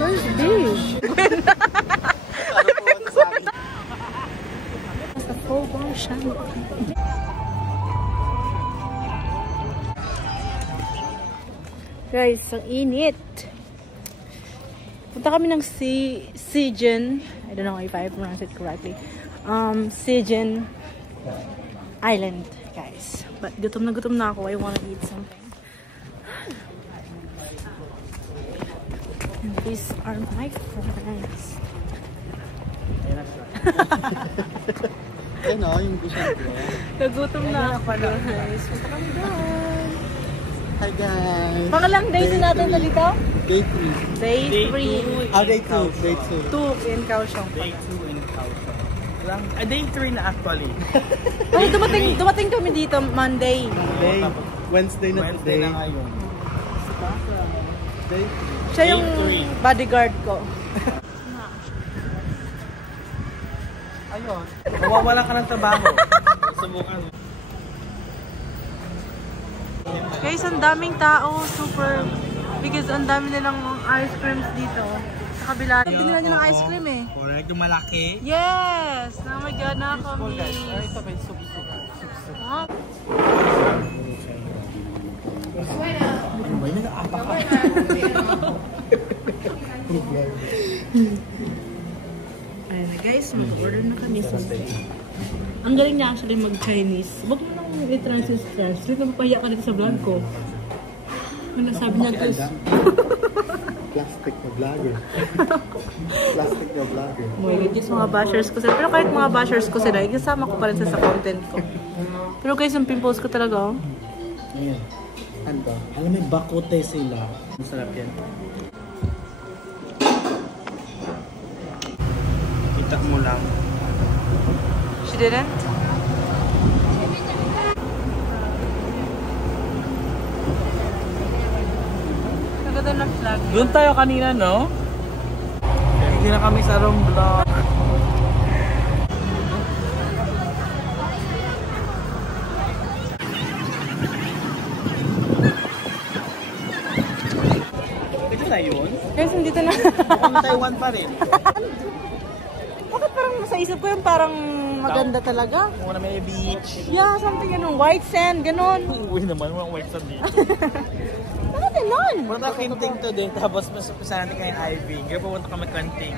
Where's Bish? Nasa full bar champagne. Guys, ang init. Punta kami ng Siegen. I don't know if I pronounce it correctly. Siegen Island, guys. But gutom na ako. I wanna eat something. And these are my friends. Ayun o, yung gusto ko. Nagutom na ako, guys. Punta kami doon. Hi guys! Pangalang days natin na dito? Day 3. Day 3. Day 2. Day 2. 2 in Kaohsiung. Day 2 in Kaohsiung. Day 3 na actually. Ay, dumating kami dito Monday. Monday. Wednesday na Wednesday today. na ngayon. Day Siya yung bodyguard ko. Ayun. Mawawala ka ng trabaho. Subukan mo. Guys, ang daming tao. Super. Because ang dami nilang ice creams dito. Sa kabila. Pinila niyo ng ice cream eh. Correct. Yung malaki. Yes! Oh my God, nakakamiss. Ayan na guys, mag-order na kami sa ang galing niya actually mag-Chinese. Huwag mo nang i-translate. Napapahiya ka dito sa vlog ko. Ano sabi niya guys? Plastic na vlogger. Plastic na vlogger. Yes, mga bashers ko sila. Pero kahit mga bashers ko sila, ikasama ko pa rin sa content ko. Pero guys, yung pimples ko talaga, oh. Ayan. Ano ba? Alam mo, bakote sila. Masarap yan. Kita mo lang. She didn't? Kaganda na flag. Doon tayo kanina, no? Hindi na kami sa Romblon. Ito na yun? Guys, nandito na. Mukhang Taiwan pa rin. Bakit parang sa isip ko yung parang maganda talaga? Mukha na may beach. Yeah, something ganun. White sand, ganun. Uy naman, walang white sand dito. Bakit ganun? Punta Kinting to din, tapos masupisahan natin kayong Ivy. Kaya pumunta kami Kinting.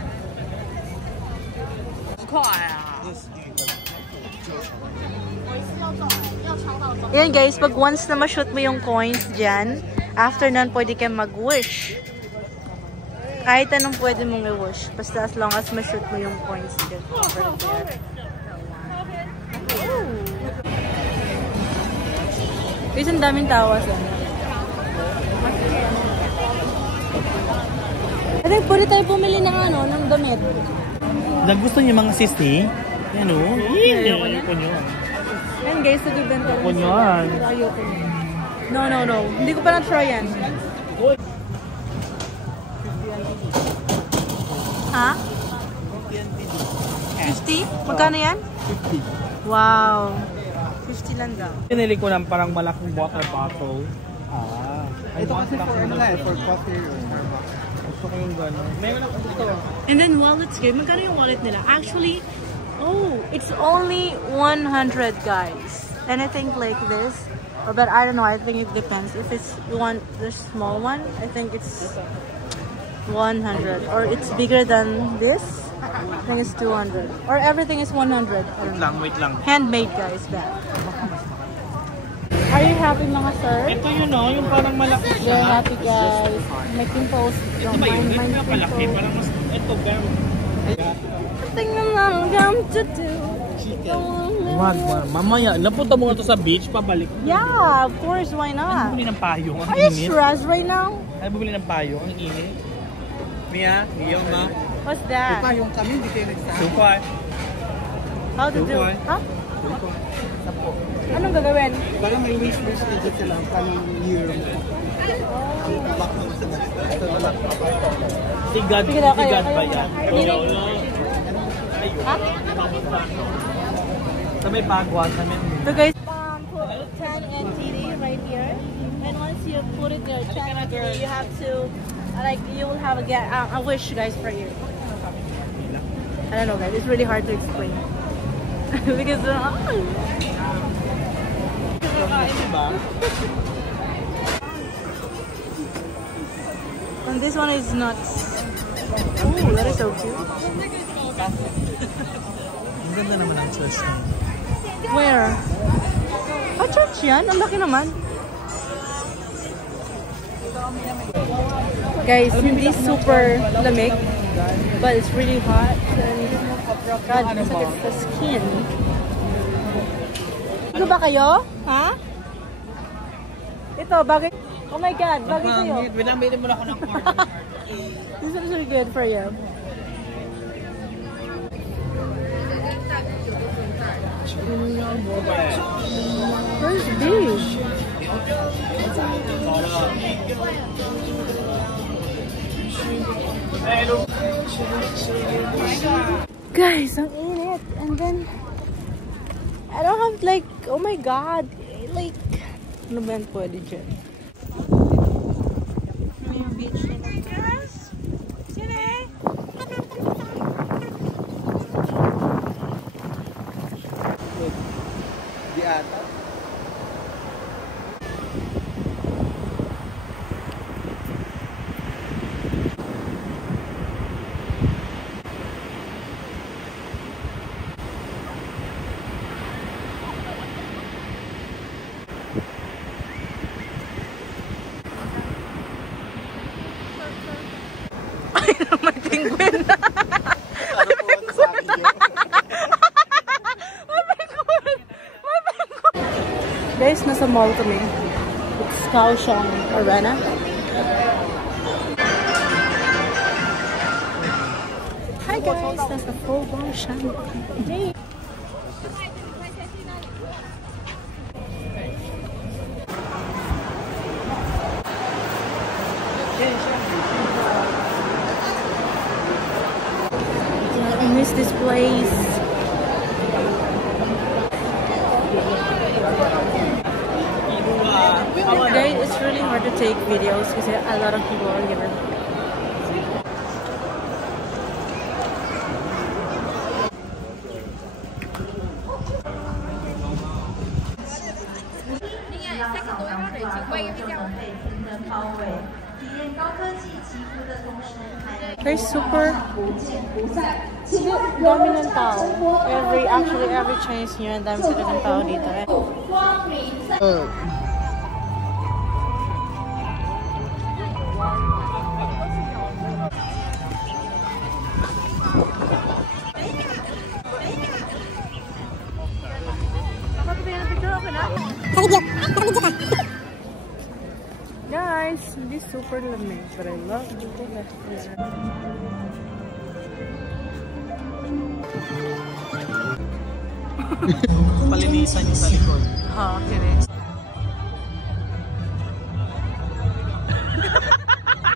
Yan guys, pag once na ma-shoot mo yung coins dyan, after nun pwede kayo mag-wish. Kahit anong pwede mong i-wish. Basta as long as ma-shoot mo yung coins dyan. Guys, ang daming tawa sa I think pwede tayo bumili ng ano, ng damit. Nagusto niyo mga sisi? Yan o. Ayoko niya. Yan guys, nag-ibenta rin. Ayoko niyan. Ayoko niya. No. Hindi ko pa na-try yan. Ha? 50? Magkano yan? 50. Wow. 50 lang daw. Pinili ko ng parang malaking water bottle. Ito kasi for ano nga eh, for coffee or Starbucks. Gusto ko yung gano'n. Meron ako dito. And then wallets guys. Magkano yung wallet nila? Actually, it's only 100 guys. Anything like this. But I don't know. I think it depends. If it's you want the small one, I think it's 100. Or it's bigger than this. I think it's 200. Or everything is 100. Wait lang. Handmade guys, bag. Are you happy mga sir? Ito yun o, yung parang malaki siya. You're happy guys. Making post. Ito ba yun? Ito yung malaki. Parang mas, ito pero. Something I'm going to do. Mamaya, napunta mo nga to sa beach, pabalik. Yeah, of course. Why Ay, not? bumili ng payong, ang Are you init. stressed right now? Ay, bumili ng payong, ang init. Mia, iyong ma. What's that? Yung kami, hindi kayo nagsabi. Sukar. How to do? Sukoy. Huh? Anong gagawin? Parang may wish dito sila. Parang year. Back mo sa ito na lang. Si God, Sige na, si God kayo. ba yan? Ha? Sa may pagwa, sa may. So guys, put 10 NTD right here. And once you put it there, 10 NTD, you have to like you will have a wish, guys, for you. I don't know, guys. It's really hard to explain because. And this one is nuts. Ooh, that is so cute. Ang ganda naman ang church niya. Where? Ah, church yan? Ang laki naman. Guys, hindi super lamig, but it's really hot. And God, it's like it's the skin. Ano ba kayo? Ha? Ito, bagay. Oh my God, bagay sa'yo. Binamili mo na ako ng corn. This is really good for you. Where's beef? Guys, ang init. And then, I don't have like, oh my God. Like, ano ba yan pwede dyan? Ano yung beach nila? Yes! Sine? Di ata. May penguin. Ano po ang sabi niyo? Guys, nasa mall kami. It's Kaohsiung Arena. Hi guys, nasa Kaohsiung. Hey. I miss this place. Guys, it's really hard to take videos because a lot of people are here. They're super dami ng tao. Every Chinese New Year, ang dami sila ng tao dito. Guys, this is super lamig, but I love the weather. Palinisan yung sa likod. Ha, kidding.